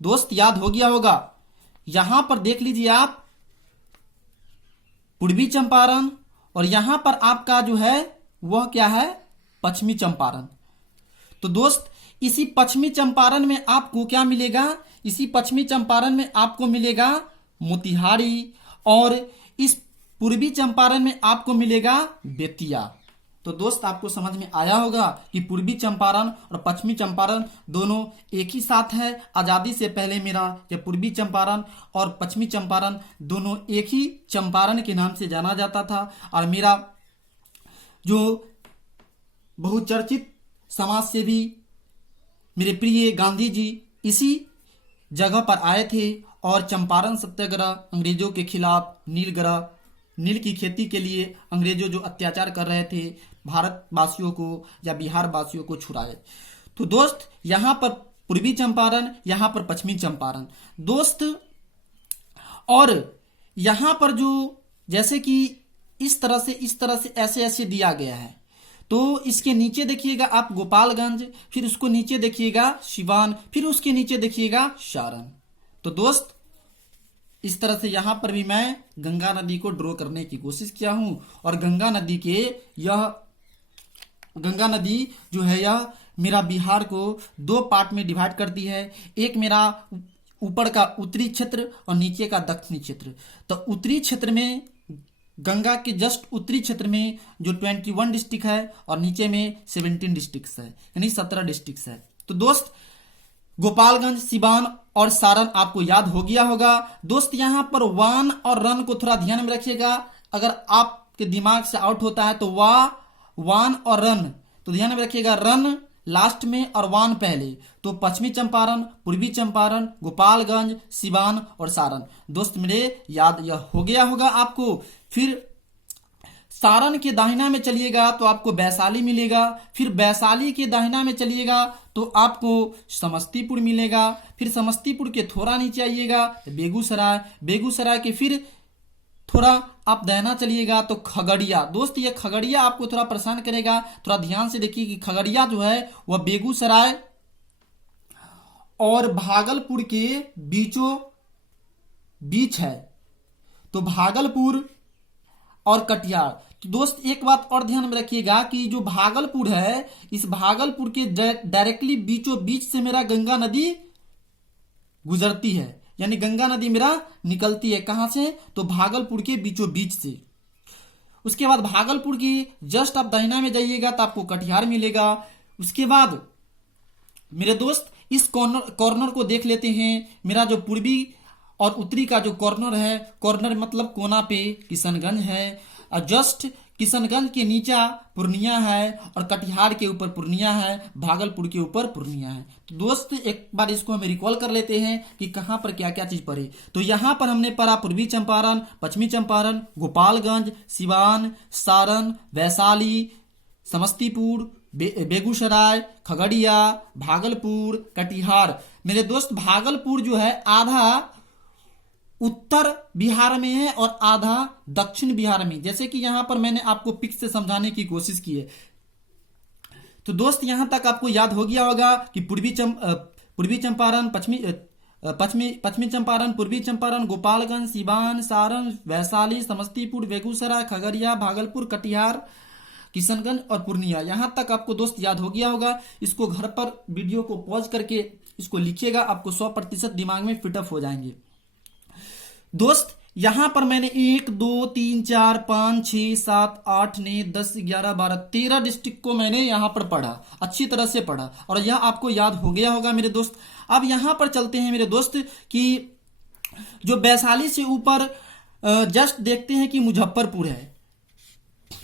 दोस्त याद हो गया होगा। यहां पर देख लीजिए आप, पूर्वी चंपारण, और यहां पर आपका जो है वह क्या है, पश्चिमी चंपारण। तो दोस्त इसी पश्चिमी चंपारण में आपको क्या मिलेगा, इसी पश्चिमी चंपारण में आपको मिलेगा मोतिहारी, और इस पूर्वी चंपारण में आपको मिलेगा बेतिया। तो दोस्त आपको समझ में आया होगा कि पूर्वी चंपारण और पश्चिमी चंपारण दोनों एक ही साथ है। आजादी से पहले मेरा यह पूर्वी चंपारण और पश्चिमी चंपारण दोनों एक ही चंपारण के नाम से जाना जाता था। और मेरा जो बहुचर्चित समाज सेवी मेरे प्रिय गांधी जी इसी जगह पर आए थे और चंपारण सत्याग्रह, अंग्रेजों के खिलाफ नील की खेती के लिए अंग्रेजों जो अत्याचार कर रहे थे भारतवासियों को या बिहार वासियों को छुड़ाए। तो दोस्त यहां पर पूर्वी चंपारण, यहां पर पश्चिमी चंपारण दोस्त। और यहां पर जो जैसे कि इस तरह से ऐसे ऐसे दिया गया है, तो इसके नीचे देखिएगा आप गोपालगंज, फिर उसको नीचे देखिएगा सिवान, फिर उसके नीचे देखिएगा सारण। तो दोस्त इस तरह से यहां पर भी मैं गंगा नदी को ड्रॉ करने की कोशिश किया हूं। और गंगा नदी जो है यह मेरा बिहार को दो पार्ट में डिवाइड करती है। एक मेरा ऊपर का उत्तरी क्षेत्र और नीचे का दक्षिणी क्षेत्र। तो उत्तरी क्षेत्र में गंगा के जस्ट उत्तरी क्षेत्र में जो 21 डिस्ट्रिक्ट है और नीचे में 17 डिस्ट्रिक्ट है, यानी 17 डिस्ट्रिक्ट है। तो दोस्त गोपालगंज, सिवान और सारण आपको याद हो गया होगा। दोस्त यहां पर वान और रन को थोड़ा ध्यान में रखिएगा। अगर आपके दिमाग से आउट होता है तो वान और रन, तो ध्यान में रखिएगा, रन लास्ट में और वान पहले। तो पश्चिमी चंपारण, पूर्वी चंपारण, गोपालगंज, सिवान और सारण। दोस्त मेरे याद यह हो गया होगा आपको। फिर सारण के दाहिना में चलिएगा तो आपको वैशाली मिलेगा। फिर वैशाली के दाहिना में चलिएगा तो आपको समस्तीपुर मिलेगा। फिर समस्तीपुर के थोड़ा नीचे आइएगा बेगूसराय, बेगूसराय के फिर थोड़ा आप दाहिना चलिएगा तो खगड़िया। दोस्त ये खगड़िया आपको थोड़ा परेशान करेगा, थोड़ा ध्यान से देखिए कि खगड़िया जो है वह बेगूसराय और भागलपुर के बीचों बीच है। तो भागलपुर और कटिहार। तो दोस्त एक बात और ध्यान में रखिएगा कि जो भागलपुर है, इस भागलपुर के डायरेक्टली बीचों बीच से मेरा गंगा नदी गुजरती है, यानी गंगा नदी मेरा निकलती है कहां से, तो भागलपुर के बीचों बीच से। उसके बाद भागलपुर की जस्ट आप दाहिना में जाइएगा तो आपको कटिहार मिलेगा। उसके बाद मेरे दोस्त इस कॉर्नर को देख लेते हैं। मेरा जो पूर्वी और उत्तरी का जो कॉर्नर है, कॉर्नर मतलब कोना पे किशनगंज है, और जस्ट किशनगंज के नीचे पूर्णिया है, और कटिहार के ऊपर पूर्णिया है, भागलपुर के ऊपर पूर्णिया है। तो दोस्त एक बार इसको हम रिकॉल कर लेते हैं कि कहां पर क्या क्या चीज पढ़े। तो यहां पर हमने पढ़ा पूर्वी चंपारण, पश्चिमी चंपारण, गोपालगंज, सिवान, सारण, वैशाली, समस्तीपुर, बेगूसराय, खगड़िया, भागलपुर, कटिहार। मेरे दोस्त भागलपुर जो है आधा उत्तर बिहार में है और आधा दक्षिण बिहार में, जैसे कि यहां पर मैंने आपको पिक से समझाने की कोशिश की है। तो दोस्त यहां तक आपको याद हो गया होगा कि पूर्वी चंपारण, पश्चिमी चंपारण, पूर्वी चंपारण, गोपालगंज, सिवान, सारण, वैशाली, समस्तीपुर, बेगूसराय, खगड़िया, भागलपुर, कटिहार, किशनगंज और पूर्णिया। यहां तक आपको दोस्त याद हो गया होगा। इसको घर पर वीडियो को पॉज करके इसको लिखिएगा, आपको 100% दिमाग में फिटअप हो जाएंगे। दोस्त यहां पर मैंने 1 2 3 4 5 6 7 8 9 10 11 12 13 डिस्ट्रिक्ट को मैंने यहां पर पढ़ा, अच्छी तरह से पढ़ा, और यह आपको याद हो गया होगा मेरे दोस्त। अब यहां पर चलते हैं मेरे दोस्त कि जो वैशाली से ऊपर जस्ट देखते हैं कि मुजफ्फरपुर है।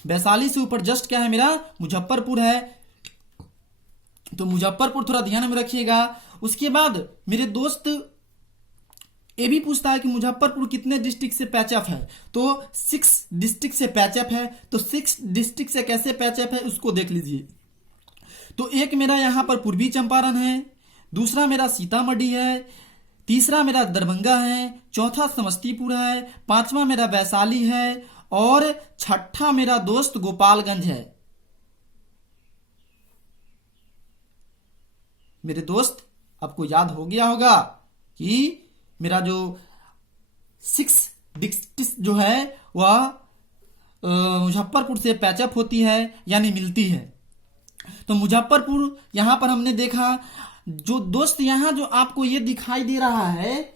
वैशाली से ऊपर जस्ट क्या है मेरा, मुजफ्फरपुर है। तो मुजफ्फरपुर थोड़ा ध्यान में रखिएगा। उसके बाद मेरे दोस्त ये भी पूछता है कि मुजफ्फरपुर कितने डिस्ट्रिक्ट से पैचअप है, तो 6 डिस्ट्रिक्ट से पैचअप है। तो 6 डिस्ट्रिक्ट से कैसे पैचअप है उसको देख लीजिए। तो एक मेरा यहां पर पूर्वी चंपारण है, दूसरा मेरा सीतामढ़ी है, तीसरा मेरा दरभंगा है, चौथा समस्तीपुर है, पांचवा मेरा वैशाली है, और छठा मेरा दोस्त गोपालगंज है। मेरे दोस्त आपको याद हो गया होगा कि मेरा जो 6 डिस्ट्रिक्ट जो है वह मुजफ्फरपुर से पैचअप होती है यानी मिलती है। तो मुजफ्फरपुर यहां पर हमने देखा। जो दोस्त यहां जो आपको ये दिखाई दे रहा है,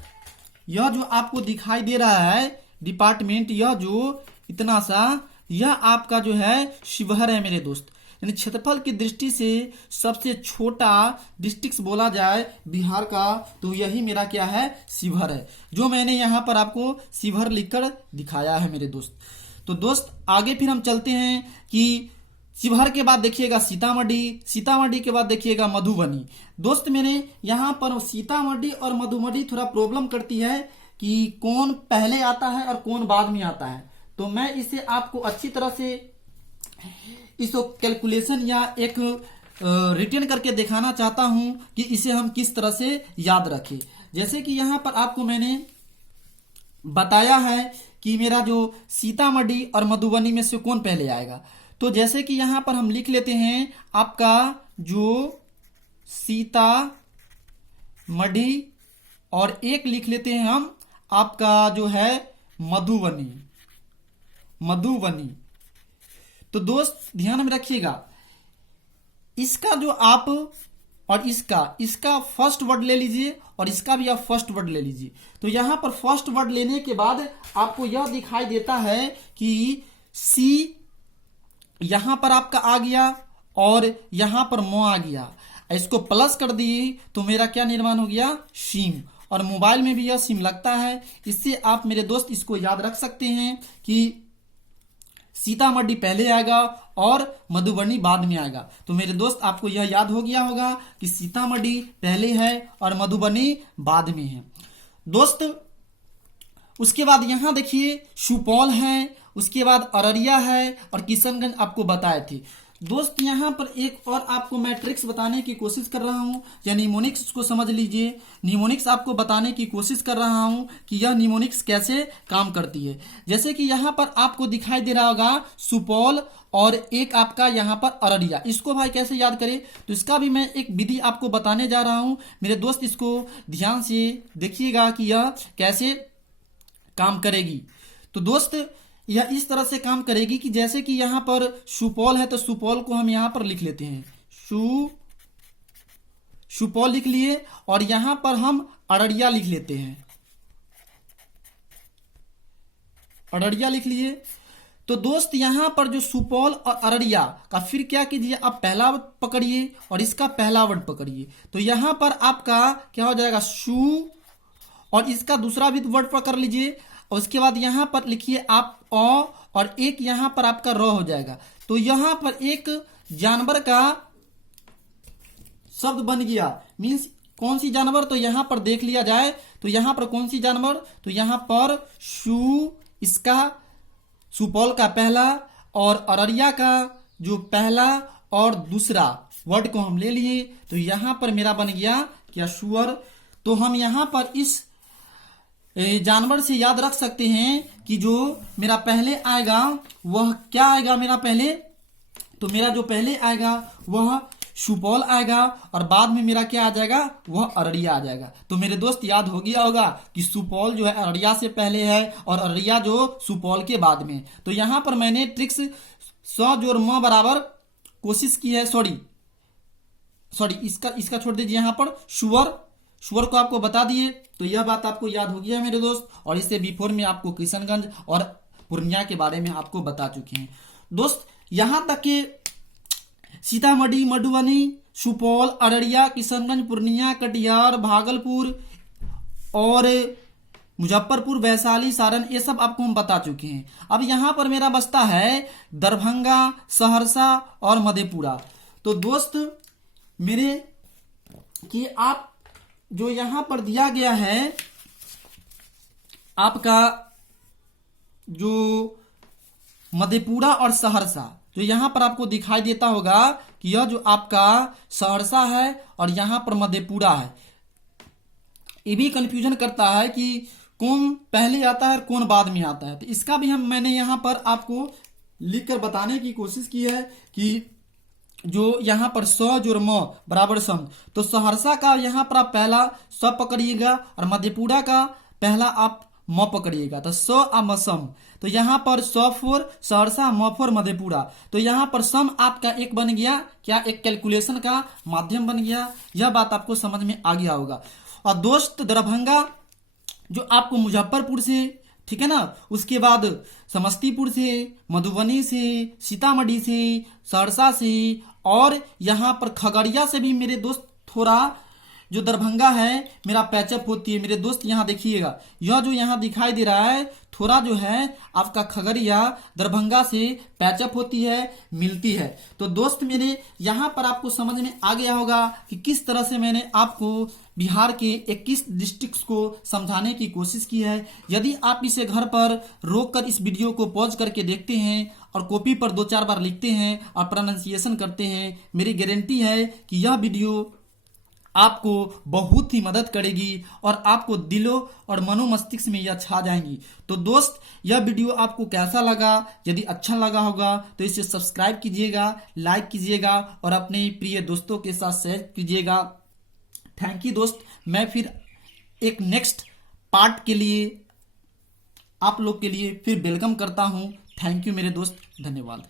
यह जो आपको दिखाई दे रहा है डिपार्टमेंट, यह जो इतना सा, यह आपका जो है शिवहर है मेरे दोस्त। यानी क्षेत्रफल की दृष्टि से सबसे छोटा डिस्ट्रिक्ट बोला जाए बिहार का तो यही मेरा क्या है, शिवहर है, जो मैंने यहाँ पर आपको शिवहर लिखकर दिखाया है मेरे दोस्त। तो दोस्त आगे फिर हम चलते हैं कि शिवहर के बाद देखिएगा सीतामढ़ी, सीतामढ़ी के बाद देखिएगा मधुबनी। दोस्त मेरे यहाँ पर सीतामढ़ी और मधुबनी थोड़ा प्रॉब्लम करती है कि कौन पहले आता है और कौन बाद में आता है। तो मैं इसे आपको अच्छी तरह से इसको कैलकुलेशन या एक रिटर्न करके दिखाना चाहता हूं कि इसे हम किस तरह से याद रखें। जैसे कि यहां पर आपको मैंने बताया है कि मेरा जो सीतामढ़ी और मधुबनी में से कौन पहले आएगा। तो जैसे कि यहां पर हम लिख लेते हैं आपका जो सीतामढ़ी और एक लिख लेते हैं हम आपका जो है मधुबनी, मधुबनी। तो दोस्त ध्यान में रखिएगा, इसका जो आप और इसका फर्स्ट वर्ड ले लीजिए और इसका भी आप फर्स्ट वर्ड ले लीजिए। तो यहां पर फर्स्ट वर्ड लेने के बाद आपको यह दिखाई देता है कि सी यहां पर आपका आ गया और यहां पर म आ गया। इसको प्लस कर दिए तो मेरा क्या निर्माण हो गया, सिम। और मोबाइल में भी यह सिम लगता है। इससे आप मेरे दोस्त इसको याद रख सकते हैं कि सीतामढ़ी पहले आएगा और मधुबनी बाद में आएगा। तो मेरे दोस्त आपको यह याद हो गया होगा कि सीतामढ़ी पहले है और मधुबनी बाद में है। दोस्त उसके बाद यहां देखिए सुपौल है, उसके बाद अररिया है और किशनगंज आपको बताए थे। दोस्त यहां पर एक और आपको मैं ट्रिक्स बताने की कोशिश कर रहा हूं, या निमोनिक्स को समझ लीजिए। निमोनिक्स आपको बताने की कोशिश कर रहा हूं कि यह निमोनिक्स कैसे काम करती है। जैसे कि यहां पर आपको दिखाई दे रहा होगा सुपौल और एक आपका यहां पर अररिया। इसको भाई कैसे याद करें, तो इसका भी मैं एक विधि आपको बताने जा रहा हूं मेरे दोस्त। इसको ध्यान से देखिएगा कि यह कैसे काम करेगी। तो दोस्त यह इस तरह से काम करेगी कि जैसे कि यहां पर सुपौल है तो सुपौल को हम यहां पर लिख लेते हैं, सुपौल लिख लिए और यहां पर हम अररिया लिख लेते हैं, अररिया लिख लिए। तो दोस्त यहां पर जो सुपौल और अररिया का फिर क्या कीजिए, आप पहला वर्ड पकड़िए और इसका पहला वर्ड पकड़िए। तो यहां पर आपका क्या हो जाएगा, सु, और इसका दूसरा भी वर्ड पकड़ लीजिए और उसके बाद यहां पर लिखिए आप अ और एक यहां पर आपका र हो जाएगा। तो यहां पर एक जानवर का शब्द बन गया। मीन्स कौन सी जानवर, तो यहां पर देख लिया जाए तो यहां पर कौन सी जानवर, तो यहां पर सु, इसका सुपौल का पहला और अररिया का जो पहला और दूसरा वर्ड को हम ले लिए। तो यहां पर मेरा बन गया क्या, सुअर। तो हम यहां पर इस जानवर से याद रख सकते हैं कि जो मेरा पहले आएगा वह क्या आएगा, मेरा पहले, तो मेरा जो पहले आएगा वह सुपौल आएगा और बाद में मेरा क्या आ जाएगा, वह अररिया आ जाएगा। तो मेरे दोस्त याद हो गया होगा कि सुपौल जो है अररिया से पहले है और अररिया जो सुपौल के बाद में। तो यहां पर मैंने ट्रिक्स स जोड़ म बराबर कोशिश की है, सॉरी इसका छोड़ दीजिए, यहां पर सुअर को आपको बता दिए। तो यह बात आपको याद हो गया मेरे दोस्त, और इससे बिफोर में आपको किशनगंज और पूर्णिया के बारे में आपको बता चुके हैं। दोस्त यहां तक के सीतामढ़ी, मधुबनी, सुपौल, अररिया, किशनगंज, पूर्णिया, कटिहार, भागलपुर और मुजफ्फरपुर, वैशाली, सारण, ये सब आपको हम बता चुके हैं। अब यहां पर मेरा बचता है दरभंगा, सहरसा और मधेपुरा। तो दोस्त मेरे कि आप जो यहां पर दिया गया है आपका जो मधेपुरा और सहरसा, जो यहां पर आपको दिखाई देता होगा कि यह जो आपका सहरसा है और यहां पर मधेपुरा है, ये भी कंफ्यूजन करता है कि कौन पहले आता है और कौन बाद में आता है। तो इसका भी मैंने यहां पर आपको लिखकर बताने की कोशिश की है कि जो यहाँ पर स जोड़ म बराबर सम, तो सहरसा का यहाँ पर आप पहला स पकड़िएगा और मधेपुरा का पहला आप म पकड़िएगा, तो स आ म सम। तो यहाँ पर स फोर सहरसा, म फोर मधेपुरा, तो यहाँ पर सम आपका एक बन गया, क्या एक कैलकुलेशन का माध्यम बन गया। यह बात आपको समझ में आ गया होगा। और दोस्त दरभंगा जो आपको मुजफ्फरपुर से, ठीक है ना, उसके बाद समस्तीपुर से, मधुबनी से, सीतामढ़ी से, सहरसा से और यहाँ पर खगड़िया से भी मेरे दोस्त थोड़ा जो दरभंगा है मेरा पैचअप होती है। मेरे दोस्त यहाँ देखिएगा, यह जो यहाँ दिखाई दे रहा है थोड़ा जो है आपका खगड़िया दरभंगा से पैचअप होती है, मिलती है। तो दोस्त मेरे यहाँ पर आपको समझ में आ गया होगा कि किस तरह से मैंने आपको बिहार के 21 डिस्ट्रिक्ट्स को समझाने की कोशिश की है। यदि आप इसे घर पर रोक कर इस वीडियो को पॉज करके देखते हैं और कॉपी पर 2-4 बार लिखते हैं और प्रोनाउंसिएशन करते हैं, मेरी गारंटी है कि यह वीडियो आपको बहुत ही मदद करेगी और आपको दिलो और मनो मस्तिष्क में यह छा जाएंगी। तो दोस्त यह वीडियो आपको कैसा लगा? यदि अच्छा लगा होगा तो इसे सब्सक्राइब कीजिएगा, लाइक कीजिएगा और अपने प्रिय दोस्तों के साथ शेयर कीजिएगा। थैंक यू दोस्त। मैं फिर एक नेक्स्ट पार्ट के लिए आप लोग के लिए फिर वेलकम करता हूँ। थैंक यू मेरे दोस्त, धन्यवाद।